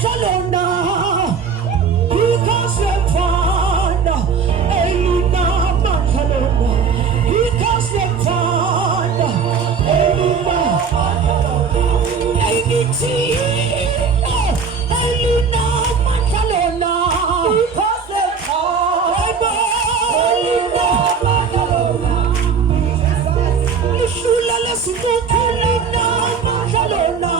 Barcelona, because they found Elena Barcelona, because they found Elena Elena Barcelona, because they found Elena Barcelona. Lishula la sinuka Elena Barcelona.